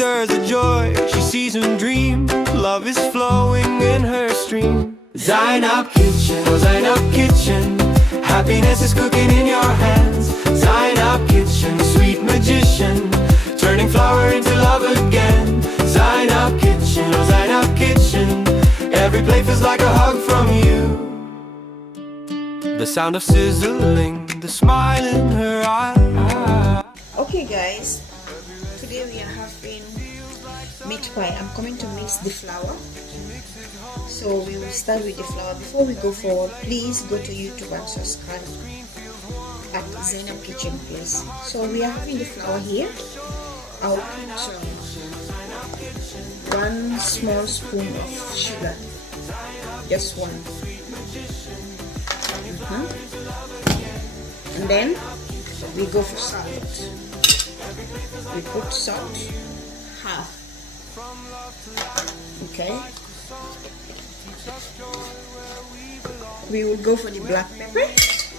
stirs a joy. She sees and dreams. Love is flowing in her stream. Zainab Kitchen, oh Zainab Kitchen. Happiness is cooking in your hands. Zainab Kitchen, sweet magician, turning flour into love again. Zainab Kitchen, oh Zainab Kitchen. Every plate feels like a hug from you. The sound of sizzling, the smile in her eyes. Okay guys, today we are having meat pie. I'm coming to mix the flour, so we will start with the flour. Before we go forward, please go to YouTube and subscribe at Zainab Kitchen, please. So we are having the flour here. I'll put 1 small spoon of sugar, just 1. And then we go for salt. We put salt, half. Okay. We will go for the black pepper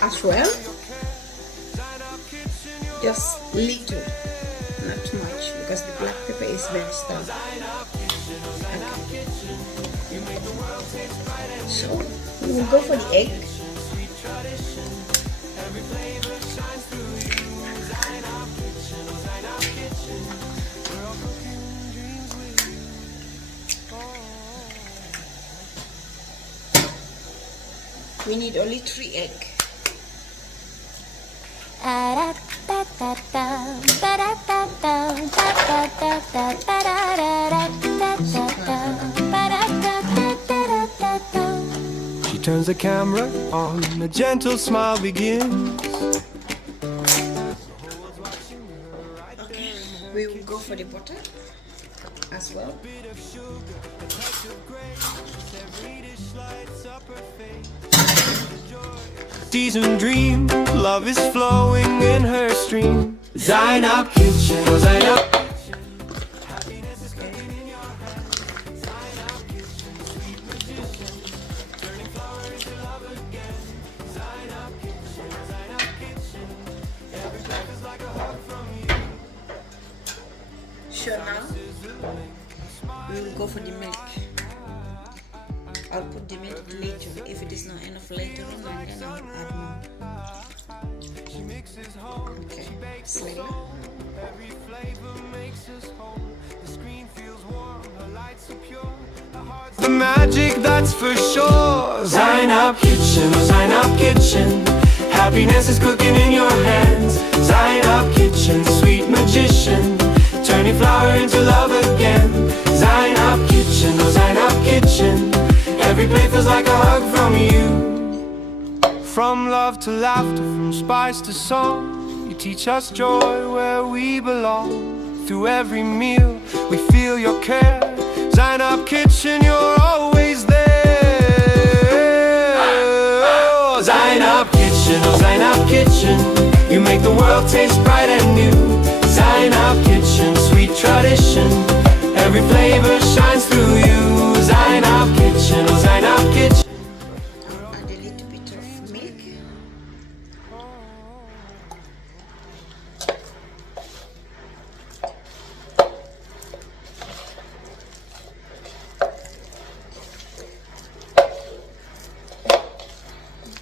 as well. Just little, not too much, because the black pepper is very strong. Okay. So we will go for the egg. We need only 3 eggs. She turns the camera on, a gentle smile begins. Okay, we will go for the butter as well. Season dream, love is flowing in her stream. Zainab Kitchen, oh Zainab Kitchen. Happiness is cooking in your hands. Zainab Kitchen, sweet magician, turning flour into love again. Zainab Kitchen, oh Zainab Kitchen. Every life is like a hug from you. So now we will go for the milk. I'll put the milk later. If it is not enough later on, then I'll add more. Okay, slowly. The magic, that's for sure. Zainab Kitchen, oh Zainab Kitchen. Happiness is cooking in your hands. Zainab Kitchen, sweet magician, turning flour into love again. Zainab Kitchen, oh Zainab Kitchen. Every plate feels like a hug from you. From love to laughter, from spice to song, you teach us joy where we belong. Through every meal, we feel your care. Zainab Kitchen, you're always there. Oh, Zainab Kitchen, oh Zainab Kitchen. You make the world taste bright and new. Zainab Kitchen, sweet tradition. Every flavor shines through you. Zainab Kitchen, oh Zainab Kitchen. I'll add a little bit of milk.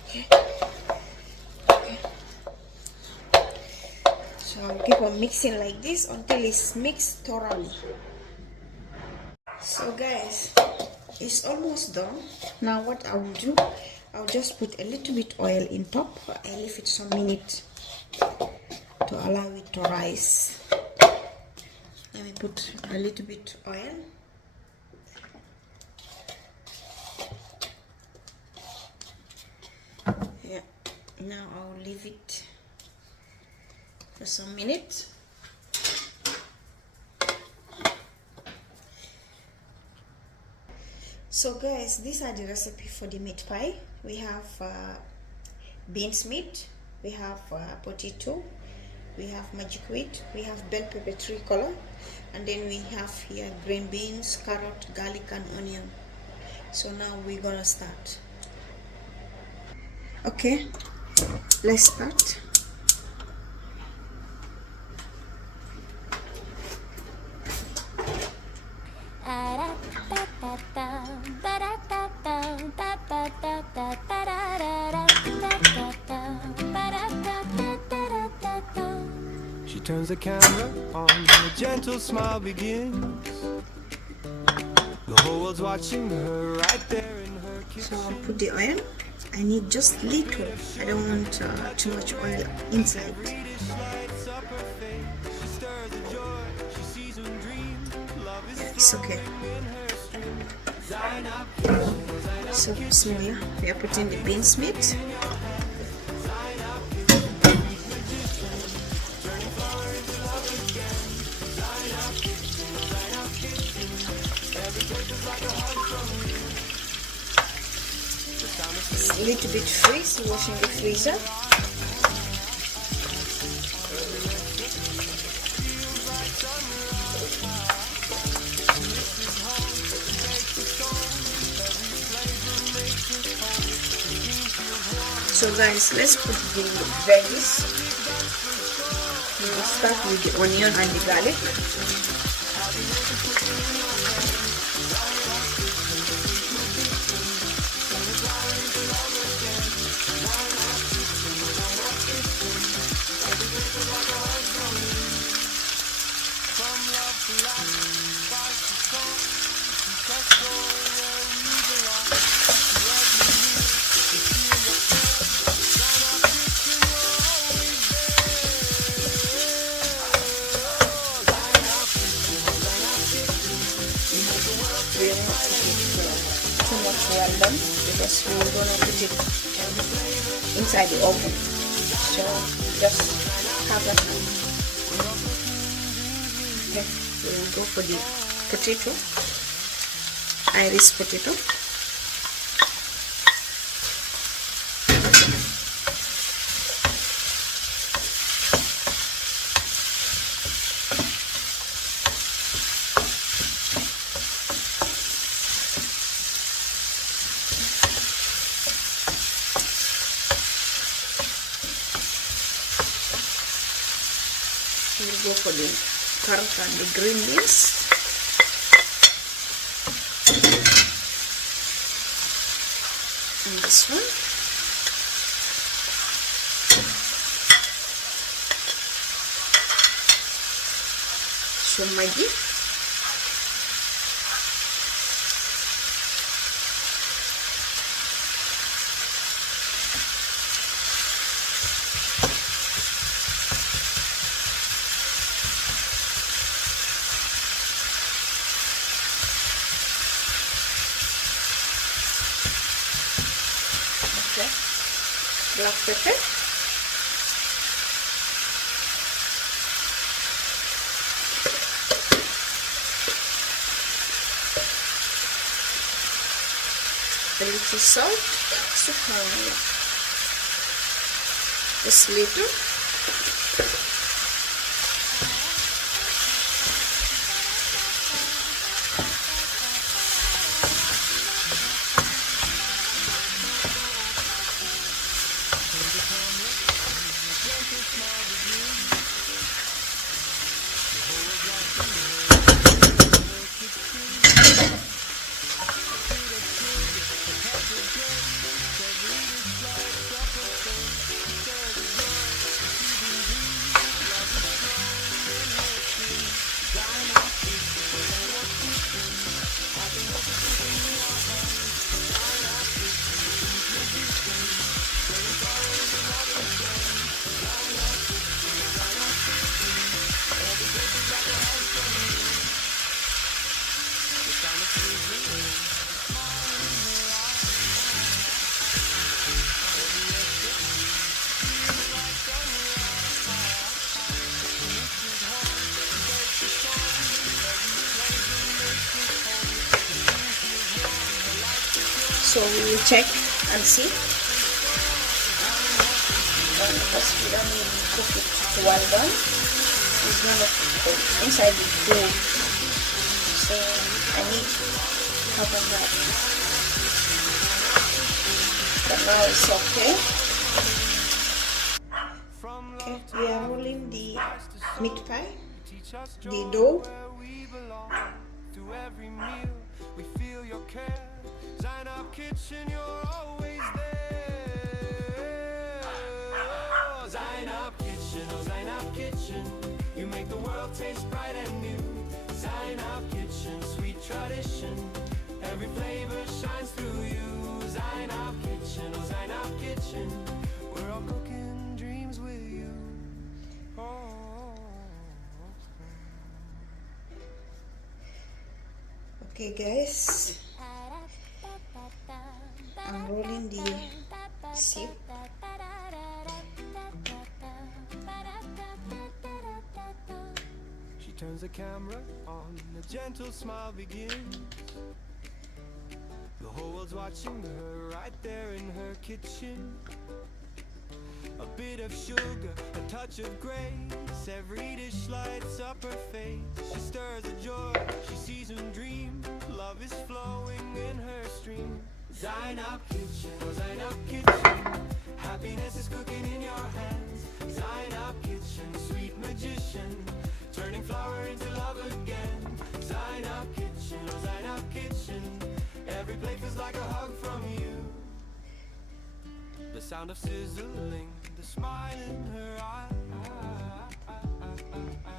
Okay. So I'll keep on mixing like this until it's mixed thoroughly. So guys, it's almost done. Now what I will do, I'll just put a little bit oil in top. I leave it some minutes to allow it to rise. Let me put a little bit oil. Yeah, now I'll leave it for some minutes. So guys, these are the recipe for the meat pie. We have beans meat, we have potato, we have magic wheat, we have bell pepper 3 color, and then we have here green beans, carrot, garlic and onion. So now we're gonna start. Okay, let's start. She turns the camera on and a gentle smile begins. The whole world's watching her right there in her kitchen. So I'll put the oil. I need just little. I don't want too much oil inside. It's okay. So bismillah, we are putting the beans meat. It's a little bit freeze, washing the freezer. So guys, let's put the veggies. We will start with the onion and the garlic. Too much well done because we're gonna put it inside the oven. So just have a okay. We'll go for the potato, Irish potato. We'll go for the carrot and the green beans. And this one. Some Maggi. Black pepper, a little salt, subhanallah, just little. So we will check and see. Because we don't need to cook it well done. It's gonna go inside the food. So I need half of that. But now it's okay. Okay, we are rolling the meat pie, the dough. Through every meal, we feel your care. Zainab Kitchen, you're always there. Oh, Zainab Kitchen, oh Zainab Kitchen. make the world taste bright and new. Zainab Kitchen, sweet tradition. Every flavor shines through you. Zainab Kitchen, oh Zainab Kitchen. We're all cooking dreams with you. Okay guys, I'm rolling the soup. She turns the camera on, a gentle smile begins. The whole world's watching her right there in her kitchen. A bit of sugar, a touch of grace. Every dish lights up her face. She stirs a joy, she sees and dreams. Love is flowing in her stream. Zainab Kitchen, oh Zainab Kitchen. Happiness is cooking in your hands. Zainab Kitchen, sweet magician. Turning flour into love again. Zainab Kitchen, oh Zainab Kitchen. Every plate feels like a hug from you. The sound of sizzling, the smile in her eye.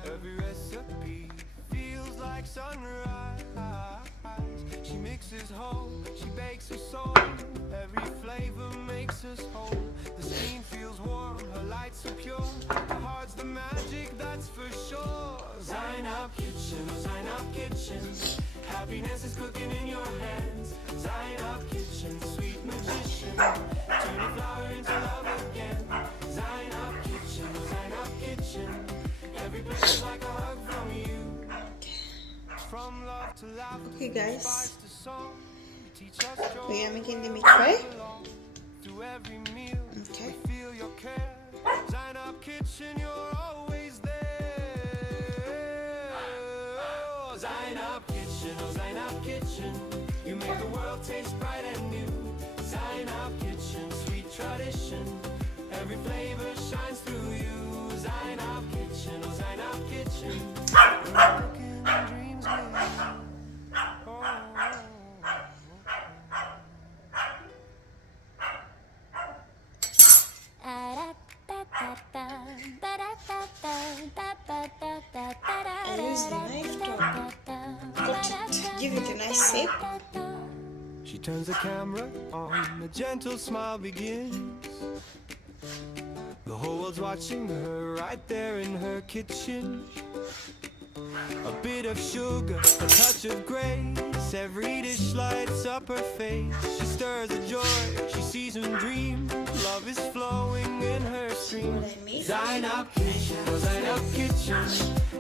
Every recipe feels like sunrise. She mixes home, she bakes her soul. Every flavor makes us whole. The steam feels warm, her lights are pure. Her heart's the magic, that's for sure. Zainab Kitchen, oh Zainab Kitchen. Happiness is cooking in your hands. Zainab Kitchen, sweet magician. Turning flour into love again. Zainab Kitchen, oh Zainab Kitchen. Every place is like a hug from you. From love to laughter, Okay guys, spice to song, you teach us joy. we are making the meat pie. Through every meal, Okay. we feel your care. Zainab Kitchen, you're always there. Oh, Zainab Kitchen, oh Zainab Kitchen. You make the world taste bright and new. Zainab Kitchen, sweet tradition. Every flavor shines through you. Zainab Kitchen, oh Zainab Kitchen. We're cooking dreams with you. I use the knife to cut it, give it a nice shape. She turns the camera on, a gentle smile begins. The whole world's watching her right there in her kitchen. A bit of sugar, a touch of grace. Every dish lights up her face. She stirs a joy, she sees and dreams. Love is flowing in her stream. What I made. Zainab Kitchen, oh Zainab Kitchen.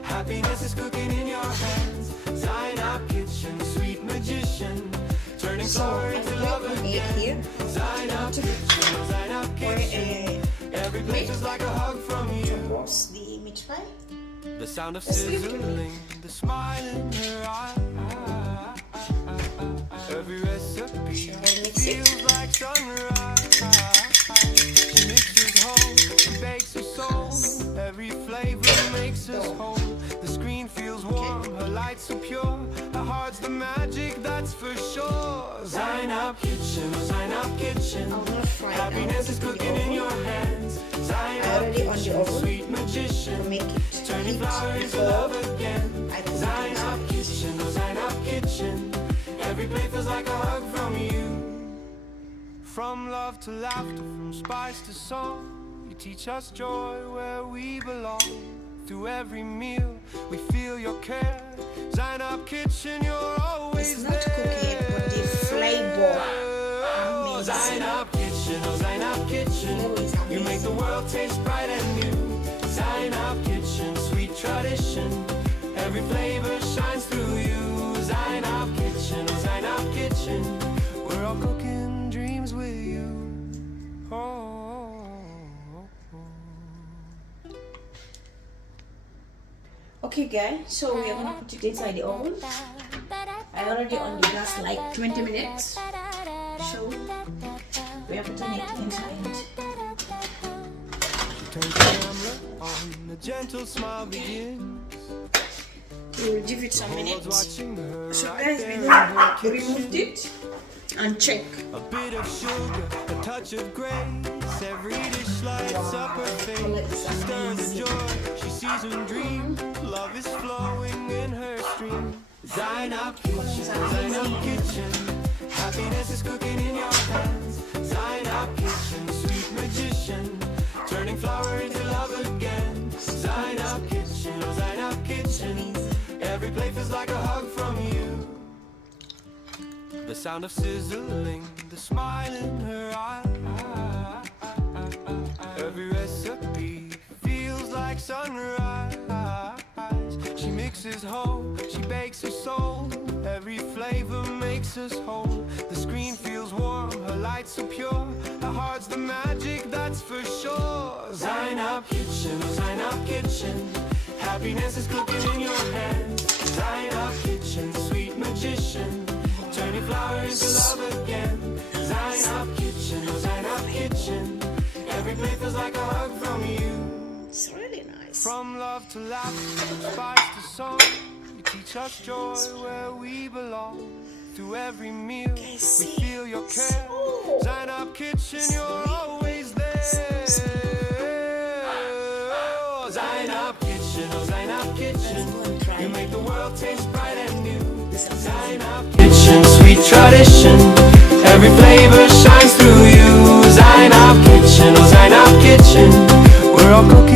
Happiness is cooking in your hands. Zainab Kitchen, sweet magician. Turning So flour I'm into love putting it again. here Zainab Kitchen, oh Zainab Kitchen. Every place is like a hug from to you. roast the meat pie. The sound of Let's leave it. sizzling, the smile in her eye. Every recipe Shall I mix it? feels like sunrise. She mixes home, she bakes her soul. Every flavor makes us whole. The screen feels warm, her lights are pure. Her heart's the magic, that's for sure. Zainab Kitchen, oh Zainab Kitchen. I'm gonna fry it now. Happiness is cooking in your hands. Zainab already on the Kitchen, oven. sweet magician. To make it Turning heat flour into love before again. I put it Zainab inside. Kitchen, oh Zainab Kitchen. Every plate feels like a hug from you. From love to laughter, from spice to song, you teach us joy where we belong. Through every meal, we feel your care. Zainab Kitchen, you're always It's not cooking it, but the flavor. Amazing. Zainab Kitchen, oh Zainab Kitchen. Flavor is You make the world taste bright and new. Zainab Kitchen, sweet tradition. Every flavor shines through you. Zainab Kitchen, oh Zainab Kitchen. We're all cooking dreams with you. Okay guys, so we are gonna put it inside the oven. I already on the gas like 20 minutes. So we are putting it inside. She turns the camera on, a gentle smile begins. We will give it some World's minutes. watching her So right guys, there we in her now kitchen. removed it and check. A bit of sugar, a touch of grace. Every dish lights up her face. Wow, it's She stirs a amazing. joy, she sees and dreams. love is flowing in her stream. Zainab Kitchen, Zainab Kitchen, happiness is cooking in your hands. Zainab Kitchen, sweet magician, turning flour into love again. Zainab Kitchen, oh Zainab Kitchen, every plate feels like a hug from you. The sound of sizzling, the smile in her eye. Every recipe feels like sunrise. She mixes whole, she bakes her soul. Every flavor makes us whole. The screen feels warm, her light's so pure. Her heart's the magic, that's for sure. Zainab Kitchen, oh Zainab Kitchen, happiness is cooking in your hands. Zainab Kitchen, sweet magician, turning flour into love again. Zainab Kitchen, oh Zainab Kitchen, every plate feels like a hug from you. It's really nice. From love to laughter, spice to song, you teach us joy where we belong. Through every meal, we feel your care. Zainab Kitchen, you're always there. Oh, Zainab Kitchen, oh Zainab Kitchen, you make the world taste bright and new. Zainab Kitchen, sweet tradition, every flavor shines through you. Zainab Kitchen, oh Zainab Kitchen, we're all cooking